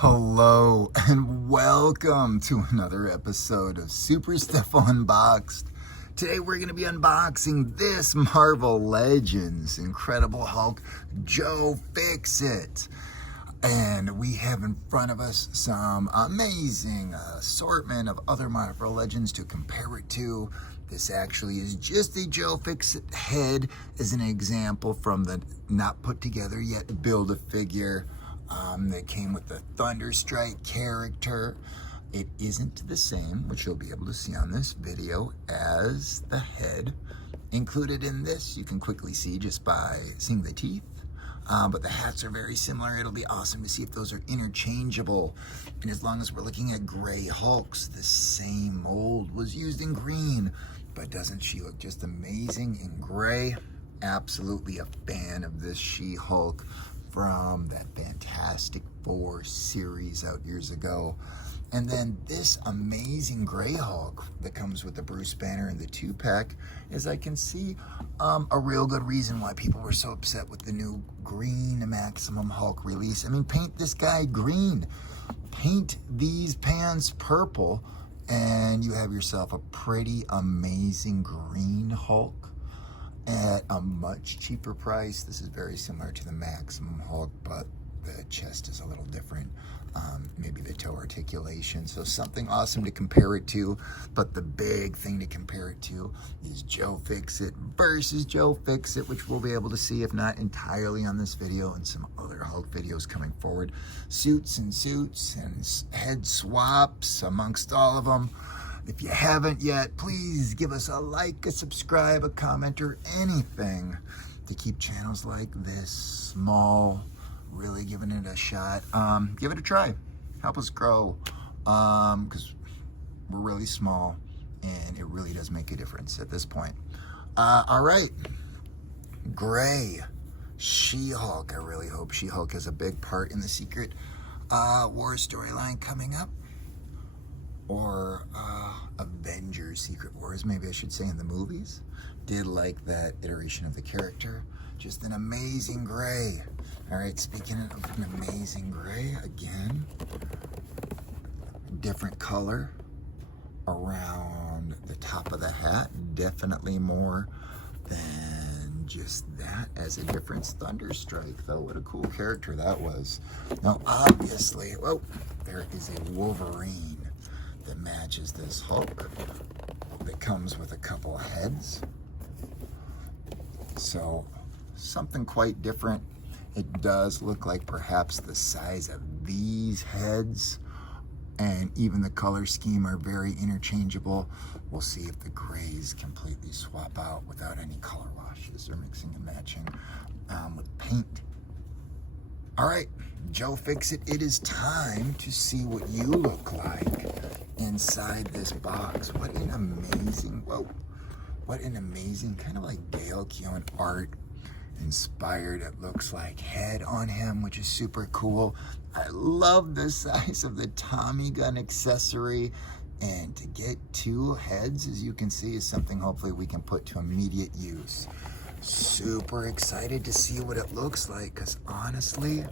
Hello and welcome to another episode of Super Stuff Unboxed. Today we're going to be unboxing this Marvel Legends Incredible Hulk Joe Fixit. And we have in front of us some amazing assortment of other Marvel Legends to compare it to. This actually is just a Joe Fixit head as an example from the not put together yet Build-A-Figure that came with the Thunderstrike character. It isn't the same, which you'll be able to see on this video, as the head. Included in this, you can quickly see just by seeing the teeth. But the hats are very similar. It'll be awesome to see if those are interchangeable. And as long as we're looking at gray Hulks, the same mold was used in green. But doesn't she look just amazing in gray? Absolutely a fan of this She-Hulk from that Fantastic Four series out years ago. And then this amazing gray Hulk that comes with the Bruce Banner and the 2-pack, as I can see, a real good reason why people were so upset with the new green Maximum Hulk release. I mean, paint this guy green, paint these pants purple, and you have yourself a pretty amazing green Hulk at a much cheaper price. This is very similar to the Maximum Hulk, but the chest is a little different. Maybe the toe articulation. So something awesome to compare it to. But the big thing to compare it to is Joe Fixit versus Joe Fixit, which we'll be able to see, if not entirely on this video, and some other Hulk videos coming forward. Suits and head swaps amongst all of them. If you haven't yet, please give us a like, a subscribe, a comment, or anything to keep channels like this small, really giving it a shot. Give it a try. Help us grow, because we're really small and it really does make a difference at this point. All right, gray She-Hulk. I really hope She-Hulk has a big part in the Secret War storyline coming up, or Avengers Secret Wars, maybe I should say, in the movies. Did like that iteration of the character. Just an amazing gray. All right, speaking of an amazing gray, again, different color around the top of the hat. Definitely more than just that as a difference. Thunderstrike, though, what a cool character that was. Now, obviously, oh, there is a Wolverine that matches this Hulk that comes with a couple heads. So something quite different. It does look like perhaps the size of these heads, and even the color scheme are very interchangeable. We'll see if the grays completely swap out without any color washes or mixing and matching with paint. All right, Joe Fixit, it is time to see what you look like inside this box. What an amazing, whoa, what an amazing, kind of like Dale Keown art inspired, it looks like, head on him, which is super cool. I love the size of the Tommy gun accessory, and to get two heads, as you can see, is something hopefully we can put to immediate use. Super excited to see what it looks like, because honestly,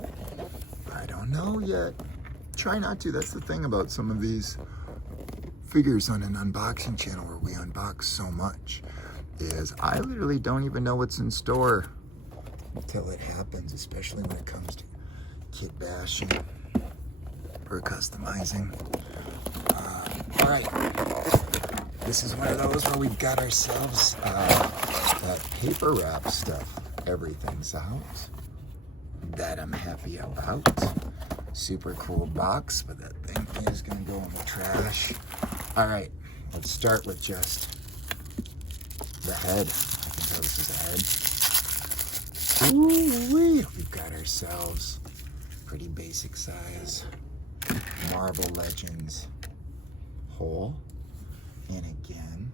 I don't know yet. Try not to. That's the thing about some of these figures on an unboxing channel where we unbox so much, is I literally don't even know what's in store until it happens, especially when it comes to kit bashing or customizing. All right, this is one of those where we've got ourselves that paper wrap stuff. Everything's out. That I'm happy about. Super cool box, but that thing is gonna go in the trash. All right, let's start with just the head. I can tell this is a head. Ooh-wee. We've got ourselves pretty basic size Marvel Legends hole. And again,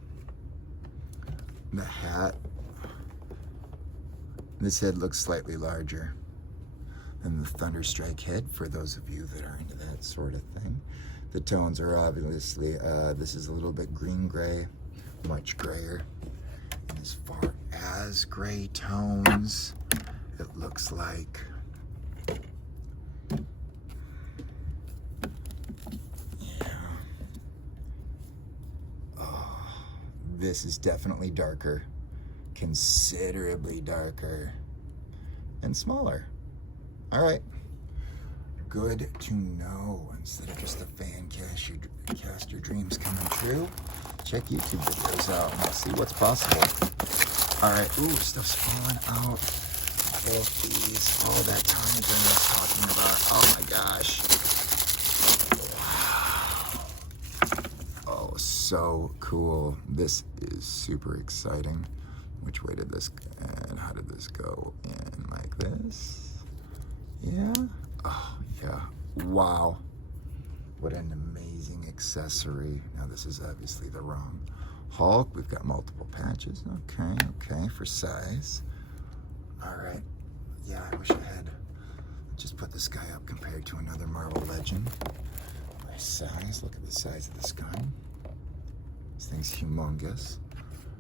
the hat. This head looks slightly larger than the Thunderstrike head, for those of you that are into that sort of thing. The tones are obviously, this is a little bit green-gray, much grayer. And as far as gray tones, it looks like This is definitely darker, considerably darker, and smaller. All right, good to know. Instead of just a fan cast your dreams coming true, check YouTube videos out and see what's possible. All right, ooh, stuff's falling out. Both these, all that time I was talking about. Oh my gosh. Wow. Oh, so cool. This is super exciting. Which way did this, and how did this go in? Like this? Yeah? Oh, yeah. Wow. What an amazing accessory. Now, this is obviously the wrong Hulk. We've got multiple patches. Okay, for size. All right. Yeah, I wish I had just put this guy up compared to another Marvel Legend. My size. Look at the size of this gun. This thing's humongous.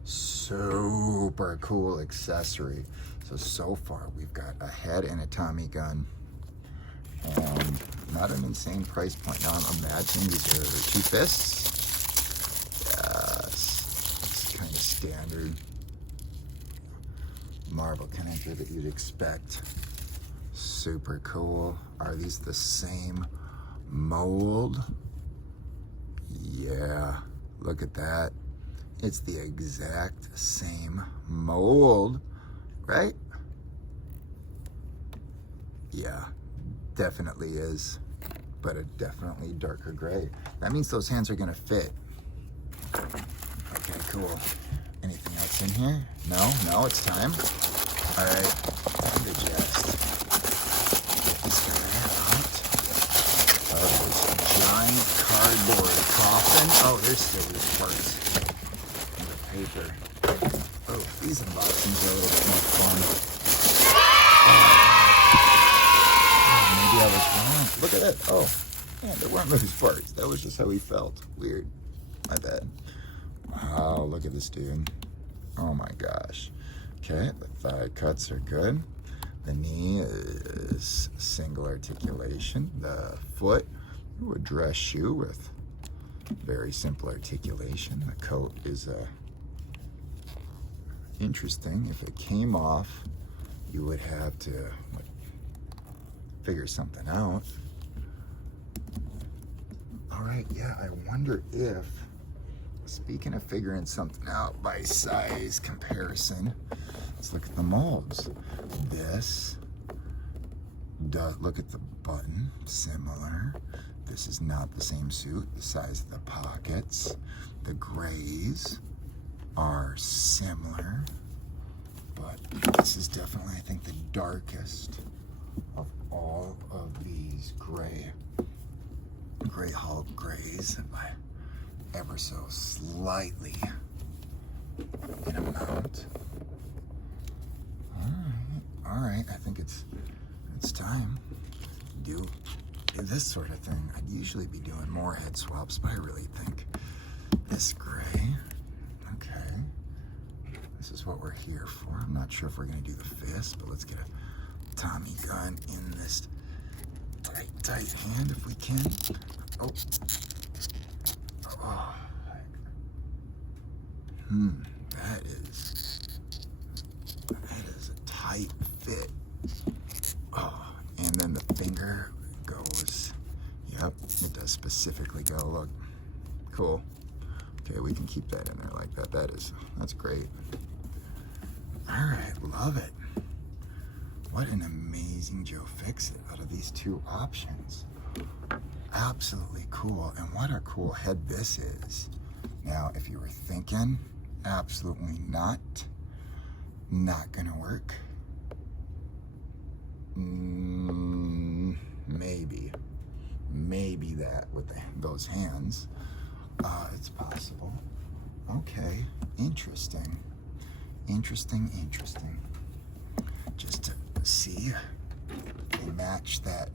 Super cool accessory. So far we've got a head and a Tommy gun, and not an insane price point. Now I'm imagining these are 2 fists. Yes, it's kind of standard Marvel connector that you'd expect. Super cool. Are these the same mold? Yeah, look at that. It's the exact same mold, right? Yeah, definitely is, but a definitely darker gray. That means those hands are gonna fit. Okay, cool. Anything else in here? No, it's time. All right, digest. Get this guy out of this giant cardboard coffin. Oh, there's still these parts. Paper. Oh, these unboxings are a little bit more fun. Maybe I was wrong. Look at that. Oh, man, there weren't those parts. That was just how he felt. Weird. My bad. Wow, look at this dude. Oh my gosh. Okay, the thigh cuts are good. The knee is single articulation. The foot, a dress shoe with very simple articulation. The coat is interesting. If it came off, you would have to figure something out. All right, yeah, I wonder if, speaking of figuring something out by size comparison, let's look at the molds. This, look at the button, similar. This is not the same suit. The size of the pockets, the grays are similar, but this is definitely, I think, the darkest of all of these gray Hulk grays by ever so slightly in amount. All right, I think it's time to do this sort of thing. I'd usually be doing more head swaps, but I really think this gray, okay, this is what we're here for. I'm not sure if we're gonna do the fist, but let's get a Tommy gun in this tight hand if we can. Oh, that is a tight fit. Oh, and then the finger goes, yep, it does specifically go, look, cool. Okay, we can keep that in there like that. That's great. All right, love it. What an amazing Joe Fixit out of these 2 options. Absolutely cool, and what a cool head this is. Now, if you were thinking, absolutely not gonna work, maybe that with those hands, it's possible. Okay, interesting. Just to see, they match that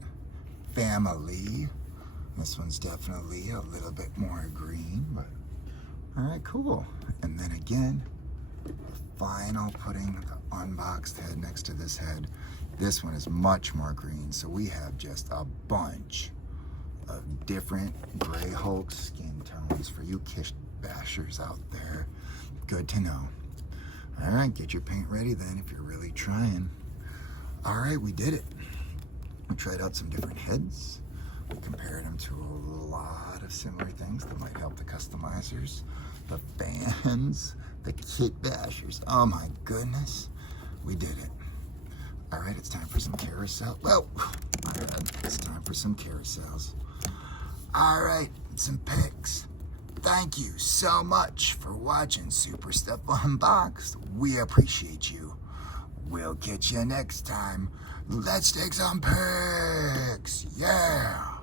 family. This one's definitely a little bit more green, but all right, cool. And then again, the final putting the unboxed head next to this head. This one is much more green, so we have just a bunch of different gray Hulk skin tones for you Kish bashers out there. Good to know. All right, get your paint ready then if you're really trying. All right, we did it. We tried out some different heads. We compared them to a lot of similar things that might help the customizers, the fans, the kit bashers. Oh my goodness, we did it. All right, it's time for some carousel. Well, my bad. It's time for some carousels. All right, some pics. Thank you so much for watching Super Stuff Unboxed. We appreciate you. We'll catch you next time. Let's take some pics. Yeah.